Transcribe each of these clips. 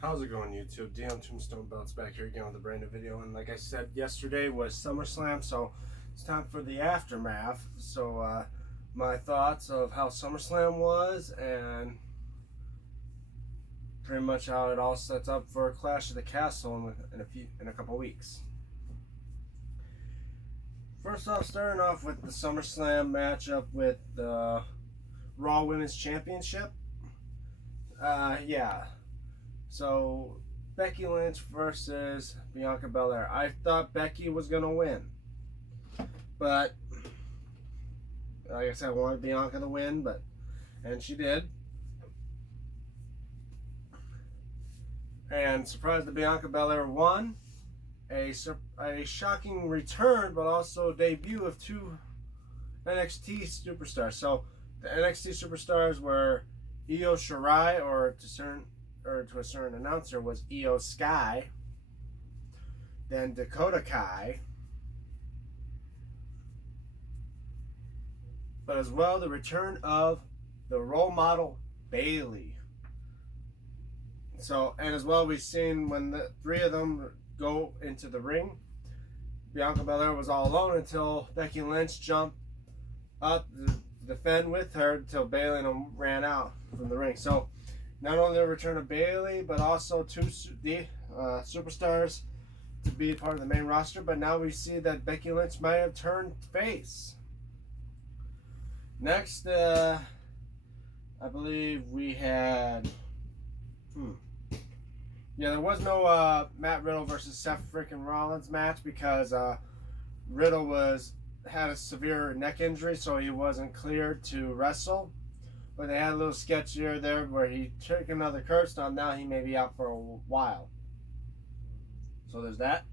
How's it going, YouTube? DM Tombstone Belts back here again with a brand new video. And like I said, yesterday was SummerSlam, so it's time for the aftermath. So my thoughts of how SummerSlam was and pretty much how it all sets up for Clash of the Castle in a couple weeks. First off, starting off with the SummerSlam matchup with the Raw Women's Championship. So, Becky Lynch versus Bianca Belair. I thought Becky was going to win. But, like I said, I wanted Bianca to win, and she did. And surprised that Bianca Belair won. A shocking return, but also debut of two NXT Superstars. So, the NXT Superstars were Io Shirai, or to a certain announcer, was Io Sky. Then Dakota Kai. But as well, the return of the role model Bayley. So, and as well, we've seen when the three of them go into the ring, Bianca Belair was all alone until Becky Lynch jumped up to defend with her until Bayley ran out from the ring. So, not only the return of Bayley, but also two superstars to be part of the main roster. But now we see that Becky Lynch might have turned face. Next, I believe we had... Yeah, there was no Matt Riddle versus Seth freaking Rollins match because Riddle had a severe neck injury, so he wasn't cleared to wrestle. But they had a little sketch here there where he took another curb stomp. Now he may be out for a while. So there's that.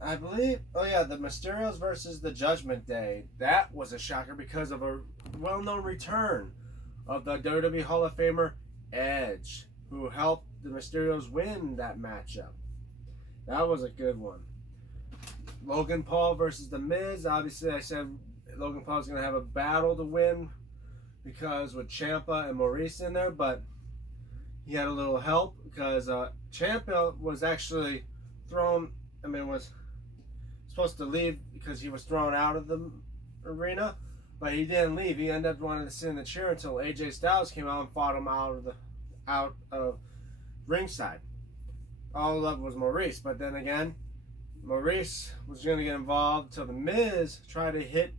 I believe, the Mysterios versus the Judgment Day. That was a shocker because of a well-known return of the WWE Hall of Famer Edge, who helped the Mysterios win that matchup. That was a good one. Logan Paul versus The Miz. Obviously, I said Logan Paul's going to have a battle to win because with Ciampa and Maurice in there, but he had a little help because Ciampa was actually was supposed to leave because he was thrown out of the arena, but he didn't leave. He ended up wanting to sit in the chair until AJ Styles came out and fought him out of ringside. All of was Maurice, but then again, Maurice was going to get involved till The Miz tried to hit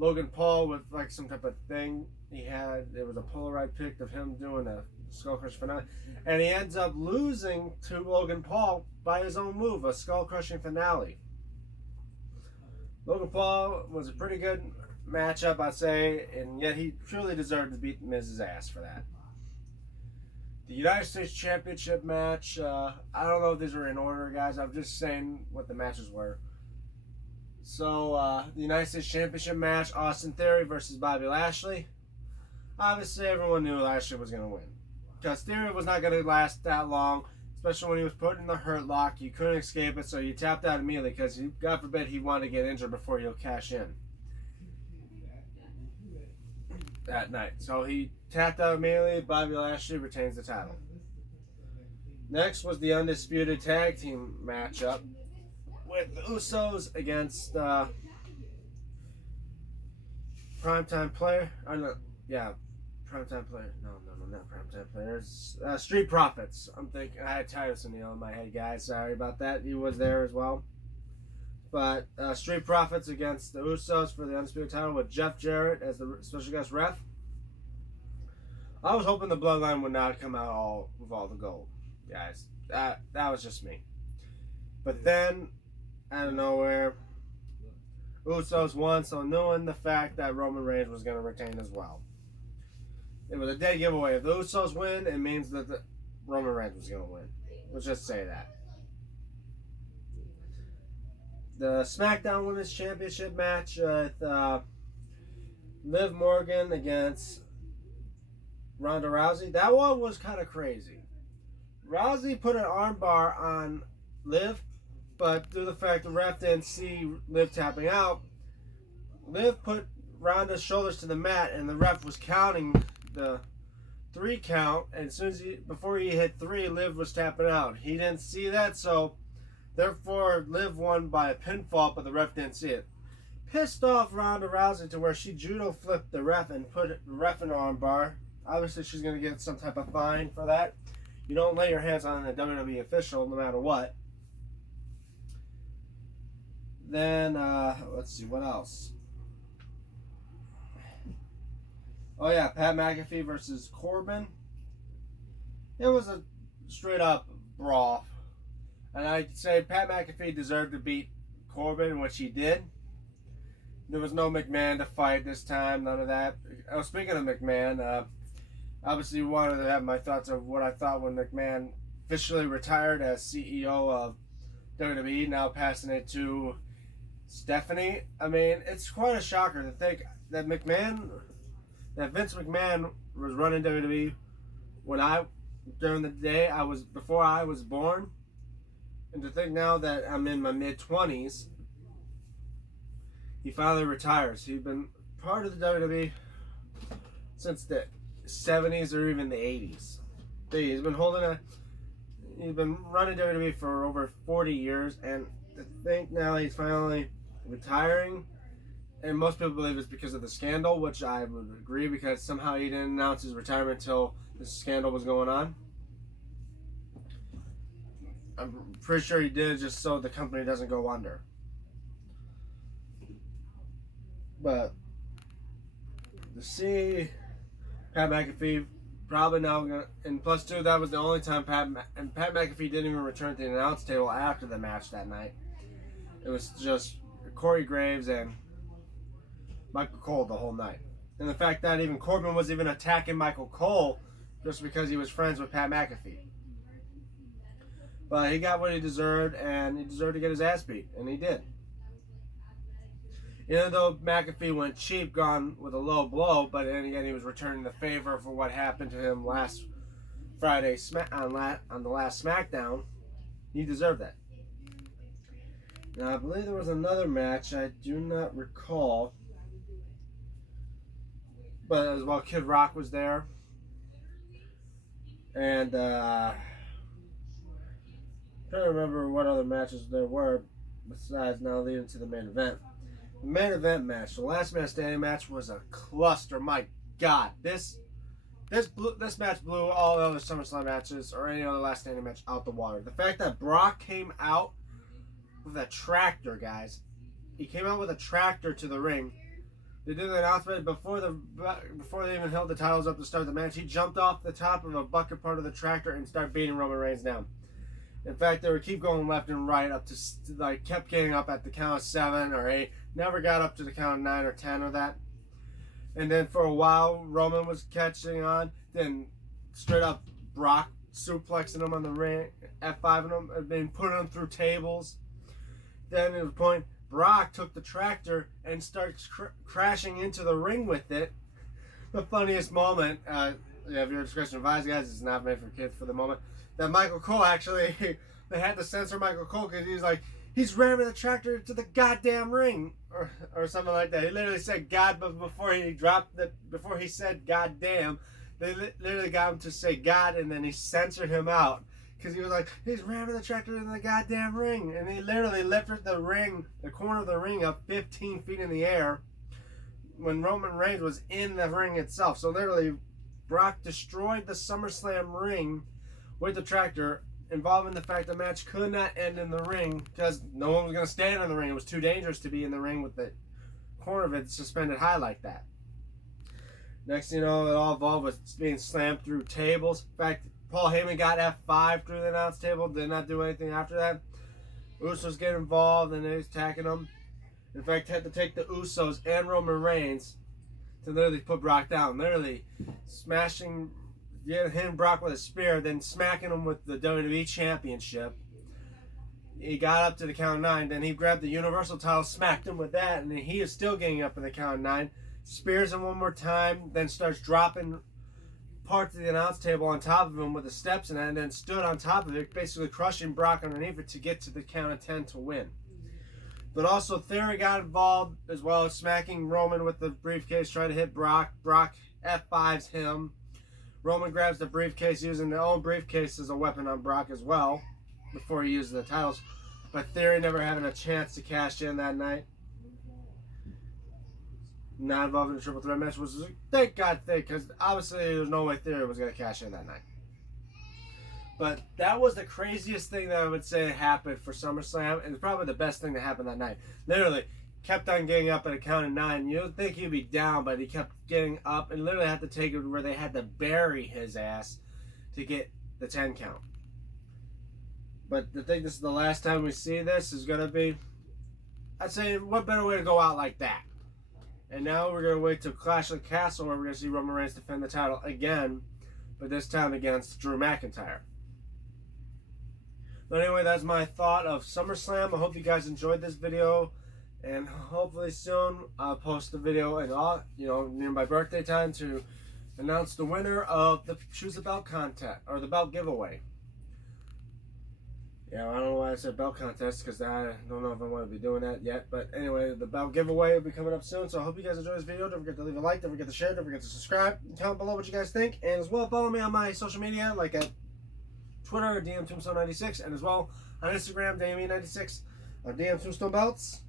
Logan Paul with like some type of thing it was a Polaroid pic of him doing a Skull Crushing finale, and he ends up losing to Logan Paul by his own move, a Skull Crushing finale. Logan Paul was a pretty good matchup, I'd say, and yet he truly deserved to beat Miz's ass for that. The United States Championship match, I don't know if these are in order, guys. I'm just saying what the matches were. So, the United States Championship match, Austin Theory versus Bobby Lashley. Obviously, everyone knew Lashley was going to win. Because Theory was not going to last that long, especially when he was put in the Hurt Lock. You couldn't escape it, so you tapped out immediately because, God forbid, he wanted to get injured before he'll cash in that night. So he tapped out immediately. Bobby Lashley retains the title. Next was the Undisputed Tag Team matchup with the Usos against Primetime Player. Primetime Player. No, not Primetime Players. Street Profits. I'm thinking, I had Titus O'Neil in my head, guys. Sorry about that. He was there as well. But Street Profits against the Usos for the Undisputed title with Jeff Jarrett as the special guest ref. I was hoping the Bloodline would not come out with all the gold, guys. That was just me. But then, out of nowhere, Usos won, so knowing the fact that Roman Reigns was going to retain as well. It was a dead giveaway. If the Usos win, it means that Roman Reigns was going to win. Let's just say that. The SmackDown Women's Championship match with Liv Morgan against Ronda Rousey. That one was kind of crazy. Rousey put an armbar on Liv, but due to the fact the ref didn't see Liv tapping out, Liv put Ronda's shoulders to the mat, and the ref was counting the 3 count, and as soon as before he hit 3, Liv was tapping out. He didn't see that, so therefore Liv won by a pinfall, but the ref didn't see it. Pissed off Ronda Rousey to where she judo flipped the ref and put the ref in an arm bar. Obviously, she's going to get some type of fine for that. You don't lay your hands on a WWE official no matter what. Then, let's see, what else? Oh yeah, Pat McAfee versus Corbin. It was a straight up brawl. And I'd say Pat McAfee deserved to beat Corbin, which he did. There was no McMahon to fight this time, none of that. Oh, speaking of McMahon, obviously wanted to have my thoughts of what I thought when McMahon officially retired as CEO of WWE, now passing it to Stephanie. I mean, it's quite a shocker to think that Vince McMahon was running WWE during the day before I was born, and to think now that I'm in my mid-20s, he finally retires. He's been part of the WWE since the 70s or even the 80s. He's been running WWE for over 40 years, and to think now he's finally retiring. And most people believe it's because of the scandal, which I would agree, because somehow he didn't announce his retirement until this scandal was going on. I'm pretty sure he did just so the company doesn't go under. But to see Pat McAfee probably now gonna, and plus 2, that was the only time Pat McAfee didn't even return to the announce table after the match that night. It was just Corey Graves and Michael Cole the whole night. And the fact that even Corbin was even attacking Michael Cole just because he was friends with Pat McAfee. But he got what he deserved, and he deserved to get his ass beat, and he did. Even though McAfee went cheap, gone with a low blow, but then again he was returning the favor for what happened to him last Friday on the last SmackDown. He deserved that. Now I believe there was another match, I do not recall, but as well Kid Rock was there, and I'm trying to remember what other matches there were besides now leading to the main event. The main event match, the last man standing match, was a cluster. My God, this match blew all the other SummerSlam matches or any other last standing match out the water. The fact that Brock came out with a tractor, guys, he came out with a tractor to the ring. They did the announcement before they even held the titles up to start the match. He jumped off the top of a bucket part of the tractor and started beating Roman Reigns down. In fact, they would keep going left and right up to kept getting up at the count of 7 or 8. Never got up to the count of 9 or 10 or that. And then for a while, Roman was catching on. Then straight up Brock suplexing him on the ring, F5ing him, and then putting him through tables. Then at the point, Brock took the tractor and starts crashing into the ring with it. The funniest moment, if your discretion advised, guys, it's not made for kids for the moment, that Michael Cole actually, they had to censor Michael Cole because he's ramming the tractor to the goddamn ring, or something like that. He literally said God, but before he said goddamn, they literally got him to say God, and then he censored him out because he was like, he's ramming the tractor into the goddamn ring, and he literally lifted the corner of the ring up 15 feet in the air when Roman Reigns was in the ring itself. So literally, Brock destroyed the SummerSlam ring with the tractor, involving the fact the match could not end in the ring because no one was going to stand in the ring. It was too dangerous to be in the ring with the corner of it suspended high like that. Next thing you know, it all evolved with being slammed through tables. In fact, Paul Heyman got F5 through the announce table, did not do anything after that. Usos get involved and they're attacking them. In fact, had to take the Usos and Roman Reigns to literally put Brock down. Literally smashing hitting Brock with a spear, then smacking him with the WWE Championship. He got up to the count of 9, then he grabbed the Universal title, smacked him with that, and then he is still getting up to the count of 9. Spears him one more time, then starts dropping parts of the announce table on top of him with the steps in it, and then stood on top of it, basically crushing Brock underneath it to get to the count of 10 to win. But also Theory got involved as well as smacking Roman with the briefcase, trying to hit Brock. Brock F5s him. Roman grabs the briefcase, using their own briefcase as a weapon on Brock as well, before he uses the titles. But Theory never having a chance to cash in that night. Not involved in the triple threat match, was a thank God thing, because obviously there's no way Theory was going to cash in that night. But that was the craziest thing that I would say happened for SummerSlam, and it's probably the best thing that happened that night. Literally, kept on getting up at a count of 9. You don't think he'd be down, but he kept getting up and literally had to take it where they had to bury his ass to get the 10 count. But I think this is the last time we see this is going to be, I'd say, what better way to go out like that? And now we're going to wait till Clash of the Castle, where we're going to see Roman Reigns defend the title again, but this time against Drew McIntyre. But anyway, that's my thought of SummerSlam. I hope you guys enjoyed this video, and hopefully soon I'll post the video and all, near my birthday time to announce the winner of the Choose the Belt contest, or the belt giveaway. Yeah, I don't know why I said belt contest, because I don't know if I want to be doing that yet. But anyway, the belt giveaway will be coming up soon. So I hope you guys enjoy this video. Don't forget to leave a like. Don't forget to share. Don't forget to subscribe. Comment below what you guys think. And as well, follow me on my social media, like at Twitter, DM Tombstone96. And as well on Instagram, DME96. DM Tombstone Belts.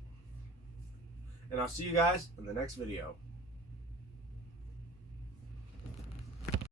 And I'll see you guys in the next video.